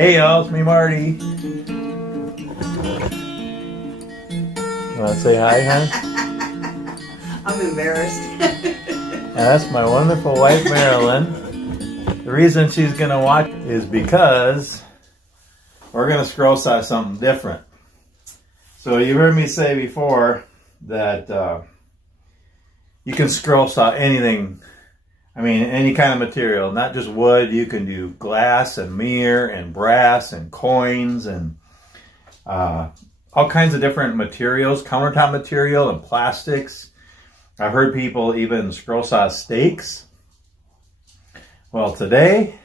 Hey y'all, it's me Marty. Want to say hi, hon? I'm embarrassed. And that's my wonderful wife, Marilyn. The reason she's going to watch is because we're going to scroll saw something different. So you heard me say before that you can scroll saw anything. I mean, any kind of material, not just wood. You can do glass and mirror and brass and coins and all kinds of different materials, countertop material and plastics. I've heard people even scroll saw steaks. Well, today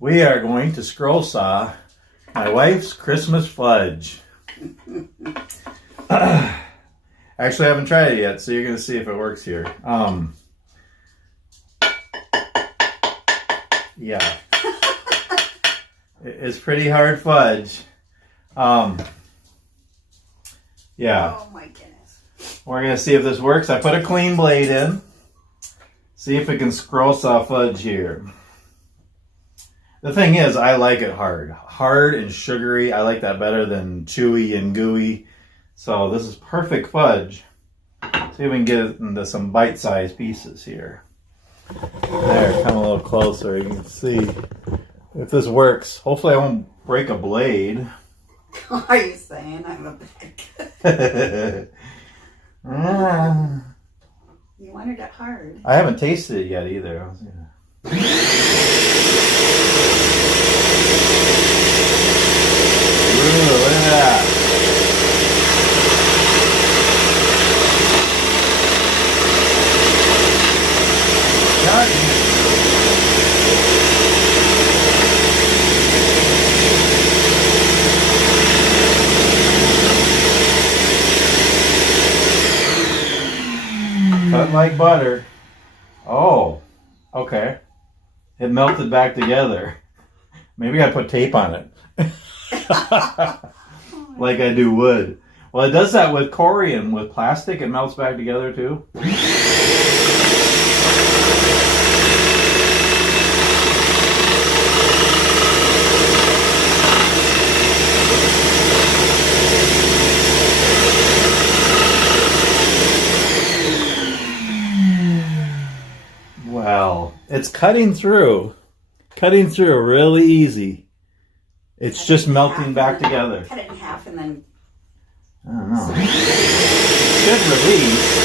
we are going to scroll saw my wife's Christmas fudge. Actually, I haven't tried it yet, so you're going to see if it works here. Yeah. It's pretty hard fudge. Yeah. Oh my goodness. We're going to see if this works. I put a clean blade in. See if it can scroll saw fudge here. The thing is, I like it hard. Hard and sugary. I like that better than chewy and gooey. So this is perfect fudge. See if we can get it into some bite-sized pieces here. There, come a little closer. You can see if this works. Hopefully I won't break a blade. Are you saying I'm a bad cook? You wanted it hard. I haven't tasted it yet either. Ooh, look at that. Cut like butter. Oh, okay. It melted back together. Maybe I put tape on it. Like I do wood. Well, it does that with corian. With plastic, it melts back together too. Well, it's cutting through really easy. It's just melting back together. Cut it in half and then... I don't know. Should release.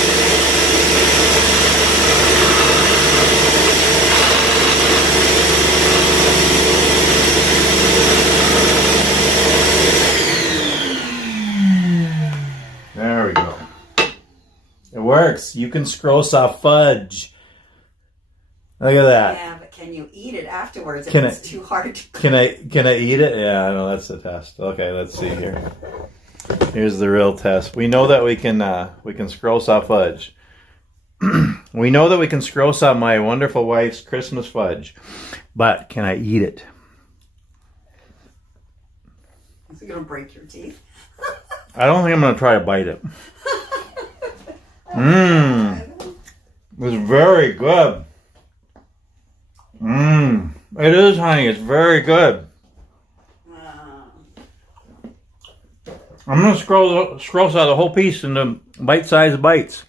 There we go. It works. You can scroll saw fudge. Look at that. Yeah, but can you eat it afterwards if it's too hard to cook? Can I eat it? Yeah, I know that's the test. Okay, let's see here. Here's the real test. We know that we can scroll saw fudge. We know that we can scroll saw my wonderful wife's Christmas fudge. But can I eat it? Is it gonna break your teeth? I don't think I'm gonna try to bite it. It's very good. It is, honey. It's very good. I'm gonna scroll saw the whole piece into bite-sized bites.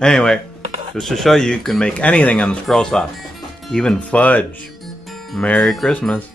Anyway, just to show you, you can make anything on the scroll saw, even fudge. Merry Christmas.